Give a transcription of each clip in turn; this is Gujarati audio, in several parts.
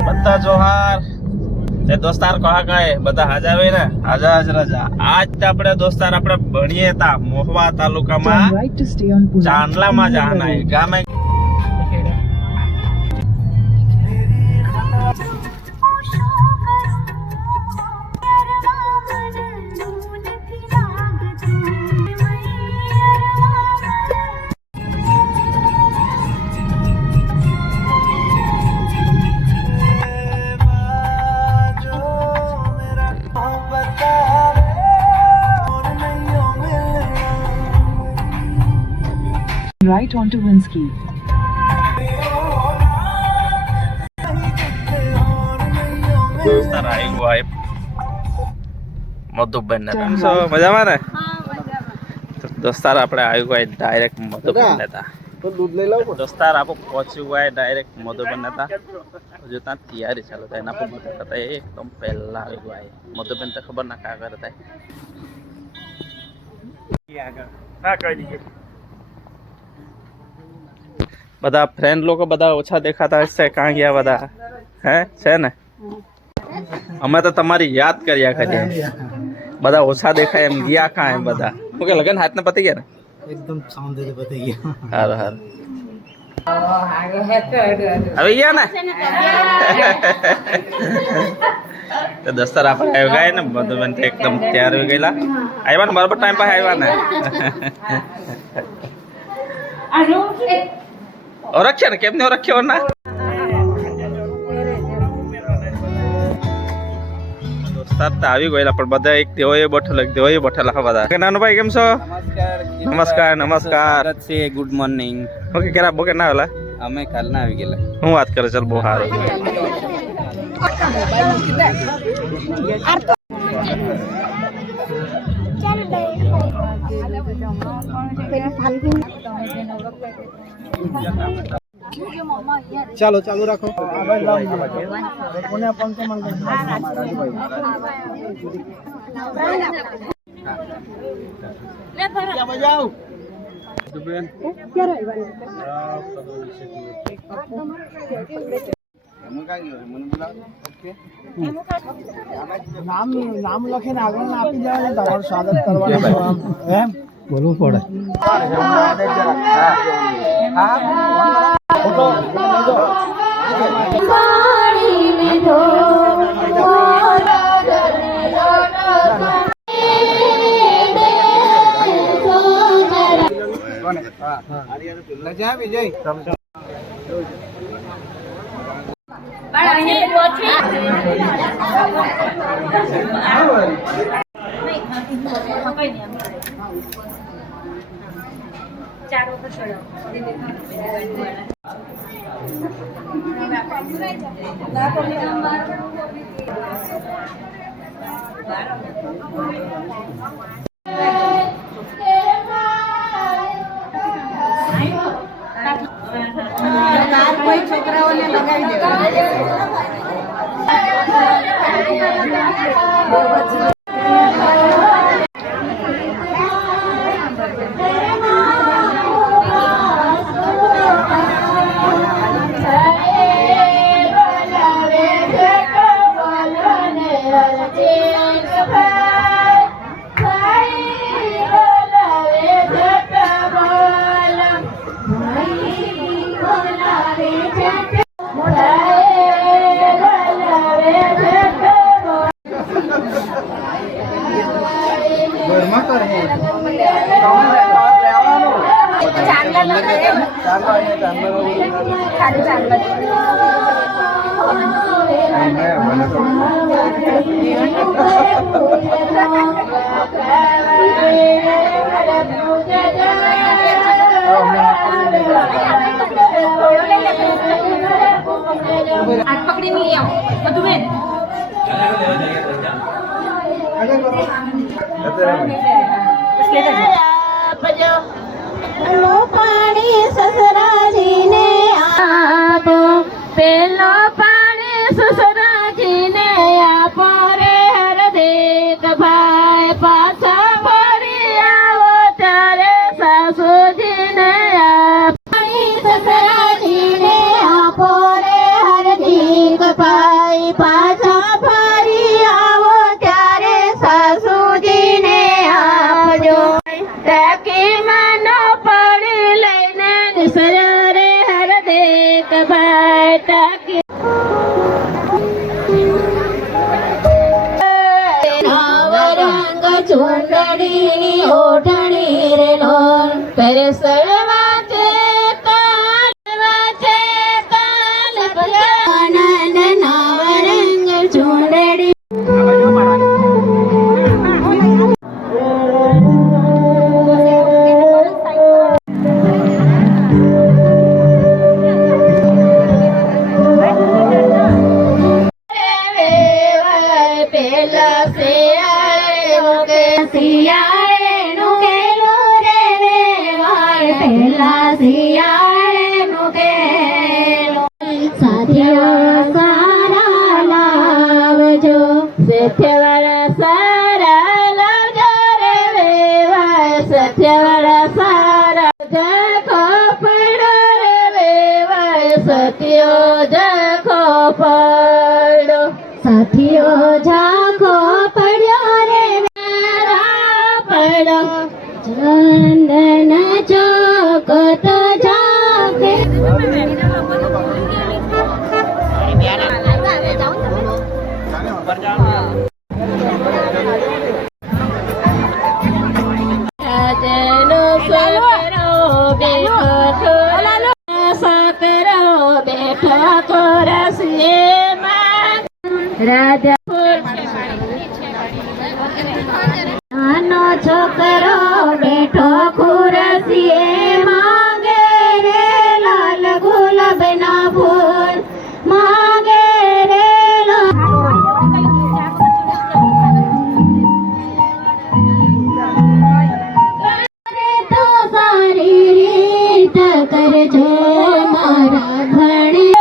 બધા જોહાર તે દોસ્તાર કહા ગયે બધા હાજા આવે ને હાજા હાજ રજા આજ તો આપણે દોસ્તાર આપણે ભણીએ તા મોહવા તાલુકામાં Turn right to stay on Pune. ચાંદલામાં જવાના હે ગામે Right onto Winsky. ને મજામાં ને દોસ્તાર આપણે આવ્યું હોય ડાયરેક્ટ મધુબેન નેતા દોસ્તાર આપણે પહોંચ્યું હોય ડાયરેક્ટ મધુબન હતા હજુ ત્યાં તૈયારી ચાલુ થાય એના પર બધા હતા એકદમ પહેલા આવી ગયા મધુબેન તો ખબર ના કા કરતા બધા ફ્રેન્ડ લોકો બધા ઓછા દેખાતા હશે કાં ગયા બધા હે છે ને અમે તો તમારી યાદ કર્યા કરીએ બધા ઓછા દેખાય એમ ગયા કાં એમ બધા ઓકે લગન હાથને પતી ગયા ને એકદમ સૌંદર્ય બધી ગયા હારું હારું આવી ગયા ને તો દસ્તર આપણે આવી ગયા ને બધું તો એકદમ તૈયાર થઈ ગયેલા આવ્યા ને બરાબર ટાઈમ પાસે આવ્યા ને ઓળખ્યા ને કેમ ને ઓળખ્યો ના દોસ્તાર તો આવી ગયેલા પણ બધા એક દેવોએ બેઠેલા એક દેવોએ બેઠેલા બધા કે નાનુભાઈ કેમ છો નમસ્કાર નમસ્કાર છે ગુડ મોર્નિંગ ઓકે કેરા બોકે ના ઓલા અમે કાલના આવી ગયેલા હું વાત કરે ચાલ બહુ સારું ચાલો ચાલુ રાખો નામ નામ લખીને આગળ આપી દેવાને તમારું સ્વાગત કરવાનું એમ બોલવું પડે. લજા વિજય ઘરમાં પકડીને લઈ આવો. બધું બેન પાણી સસરાજીને આપો that સત્યો જા ઠાકોર શ્રી રાધા મારા ભણી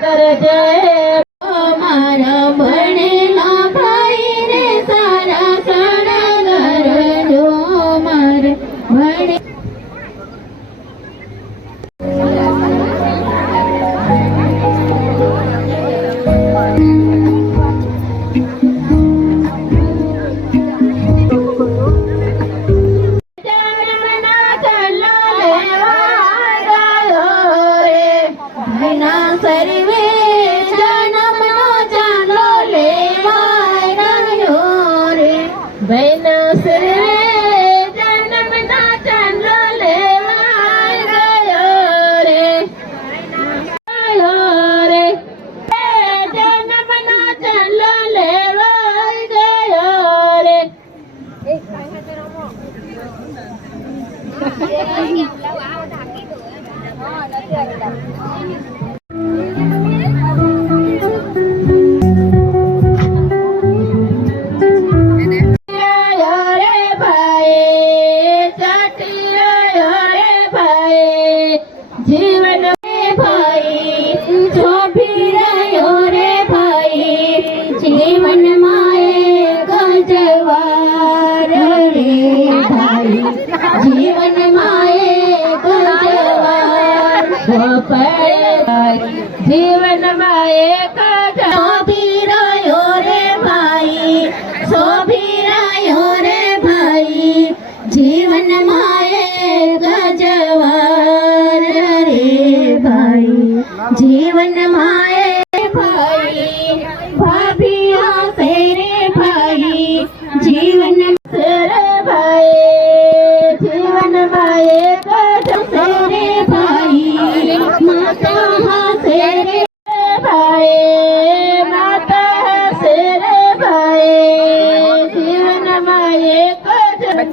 કરજે મારા ભણી clarity.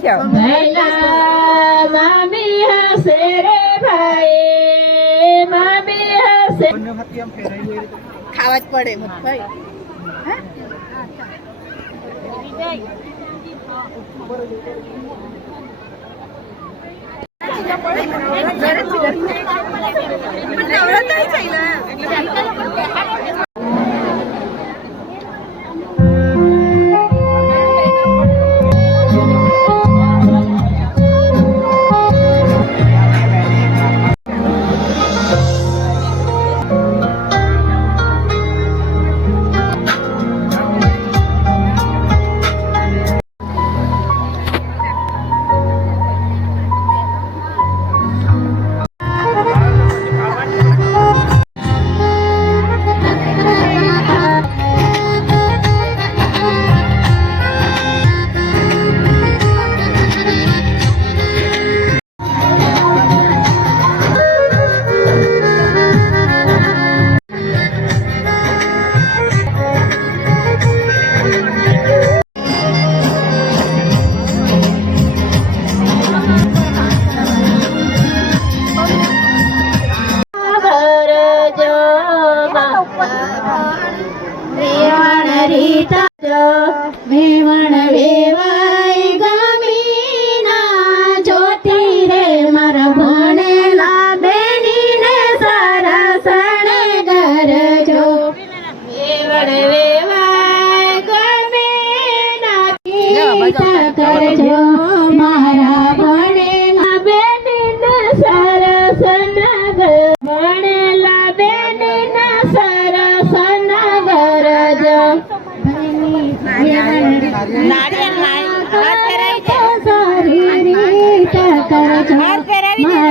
ठेव मामी हसे रे भाई मामी हसे खावाच पडे मग भाई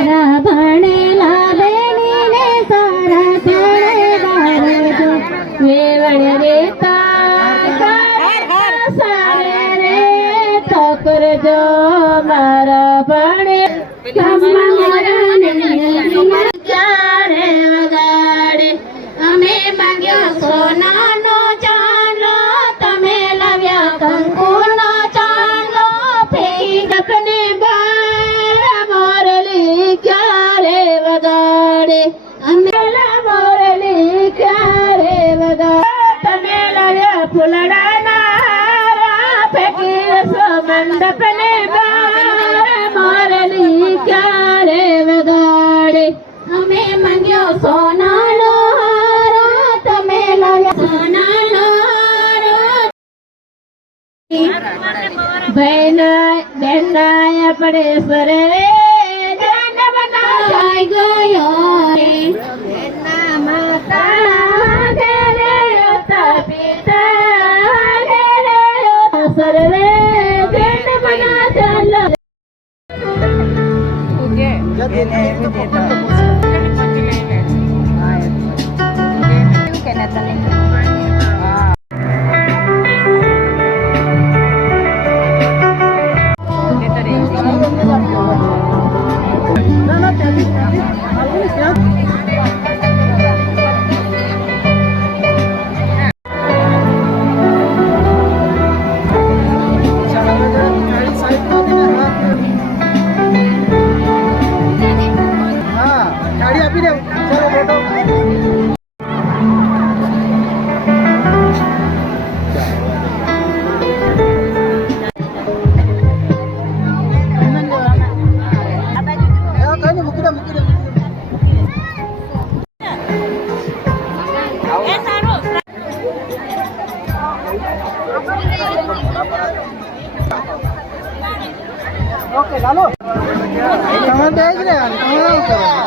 para બહેના બહેનાય પડે સરે ઓકે ચાલો. તમારે બે જ રહેવાનું તમારે આવું કરવાનું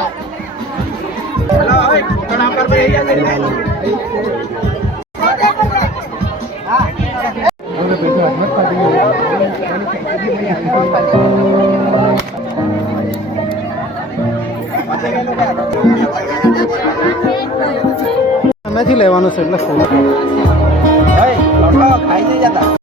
નથી લેવાનું છે એટલે ફોન જઈ જતા.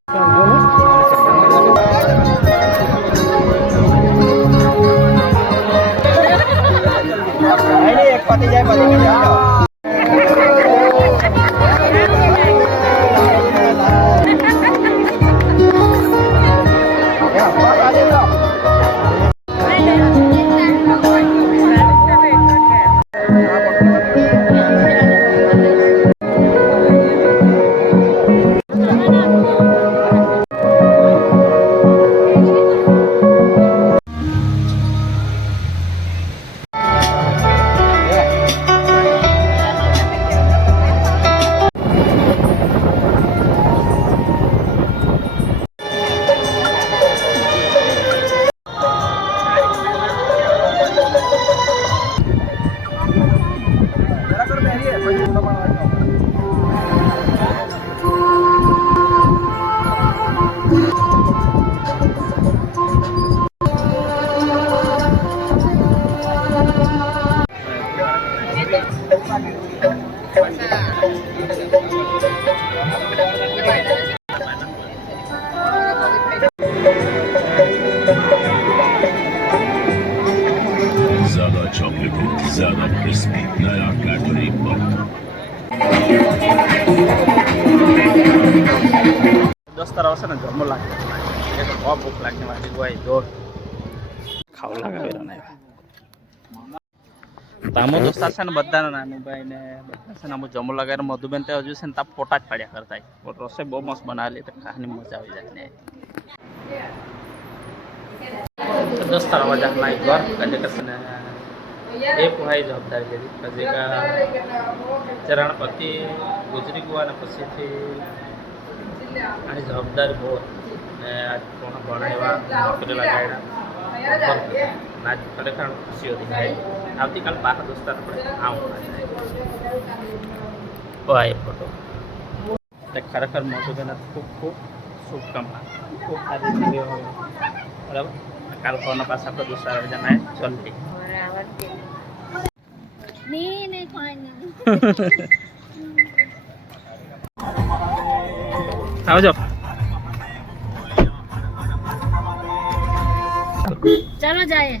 ખાવ લગાવેલો ને તામો દોસ્તાર છે ને બધાના નાનુભાઈ ને બધા છે ને અમુક જમો લગાવીને મધુબેન તે હજુ છે ને તા ફોટા જ પાડ્યા કરતા હોય. રસોઈ બહુ મસ્ત બનાવેલી તો ખાવાની મજા આવી જાય ને તો દોસ્તાર અવાજ આપણા એક વાર કજે કસે ને એ પુહાઈ જવાબદારી લીધી કજે કા ચરણ પતિ ગુજરી ગયો અને પછીથી આની જવાબદારી બહુ ને આજ કોણા કોણા એવા નોકરી લગાડ્યા આજ ખરેખર ખુશી હતી આવતીકાલ પાછા દોસ્તાર આપણે આવું બાય ફોટો એટલે ખરેખર મોટું બેન ખૂબ ખૂબ શુભકામના. ખૂબ સારી રીતે હોય. બરાબર? કાલ કોના પાસે આપણે દોસ્તાર જણાય. જલ્દી નહીં નહીં કોઈ આવજો. ચલો જાય